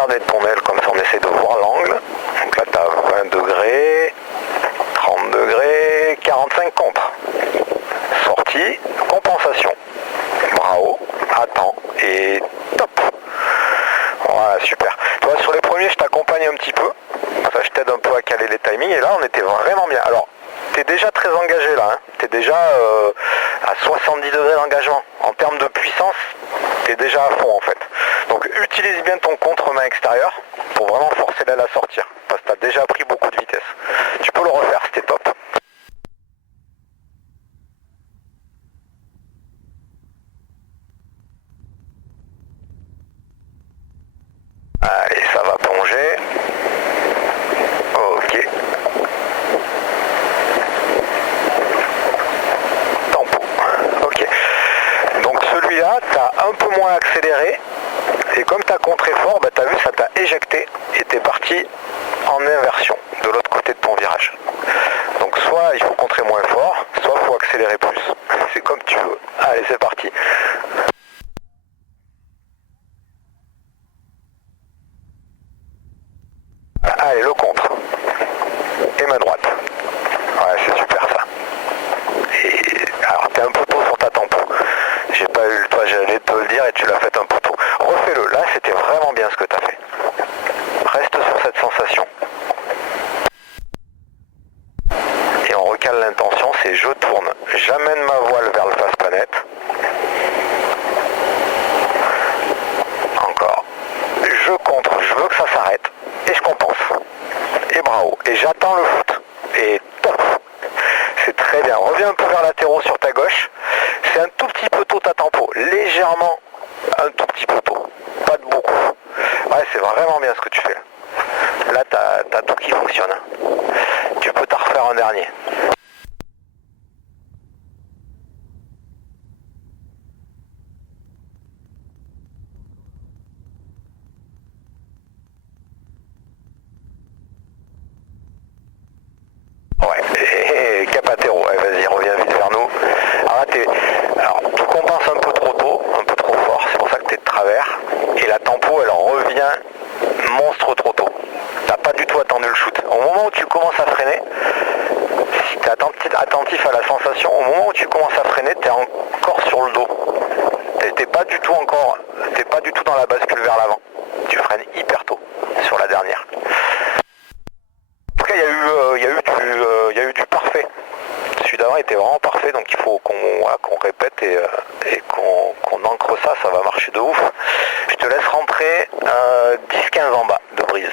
regarder de ton aile, comme ça on essaie de voir l'angle. Donc là tu as 20 degrés, 30 degrés, 45 contre. Sortie, compensation. Bravo, attends, et top. Voilà, super. Tu vois, sur les premiers, je t'accompagne un petit peu. Enfin, je t'aide un peu à caler les timings. Et là, on était vraiment bien. Alors, tu es déjà très engagé là. Hein. Tu es déjà à 70 degrés d'engagement. En termes de puissance, tu es déjà à fond en fait. Donc, utilise bien ton contre-main extérieur pour vraiment forcer l'aile à sortir. Parce que tu as déjà pris beaucoup de vitesse. Tu peux le refaire, c'était top. Allez, ça va plonger. Ok. Tempo. Ok. Donc celui-là, tu as un peu moins accéléré. Et comme tu as contré fort, bah, tu as vu, ça t'a éjecté. Et tu es parti en inversion, de l'autre côté de ton virage. Donc soit il faut contrer moins fort, soit il faut accélérer plus. C'est comme tu veux. Allez, c'est parti. Allez, le contre. Et main droite. Ouais, c'est super ça. Et alors, t'es un peu tôt sur ta tempo. J'ai pas eu le temps, j'allais te le dire et tu l'as fait un peu tôt. Refais-le. Là, c'était vraiment bien ce que t'as fait. Reste sur cette sensation. Et on recale l'intention, c'est je tourne. J'amène ma voile vers le face planète. Encore. Je contre. Je veux que ça s'arrête. Et je compense. Et bravo. Et j'attends le foot. Et top. C'est très bien. Reviens un peu vers latéraux sur ta gauche. C'est un tout petit peu tôt ta tempo. Légèrement un tout petit peu tôt. Pas de beaucoup. Ouais, c'est vraiment bien ce que tu fais. Là, t'as tout qui fonctionne. Tu peux t'en refaire un dernier. Ouais, et Capatero, ouais, vas-y, reviens vite vers nous. Alors, tu compenses un peu trop tôt, un peu trop fort, c'est pour ça que tu es de travers. Et la tempo, elle revient monstre trop tôt. T'as pas du tout attendu le shoot. Au moment où tu commences à freiner, si tu es attentif à la sensation, au moment où tu commences à freiner, tu es encore sur le dos. T'es pas du tout dans la bascule vers l'avant. Tu freines hyper tôt sur la dernière. En tout cas, il y a eu du parfait. Celui d'avant était vraiment parfait, donc il faut qu'on répète et qu'on ancre ça, ça va marcher de ouf. Je te laisse rentrer 10-15 en bas de brise.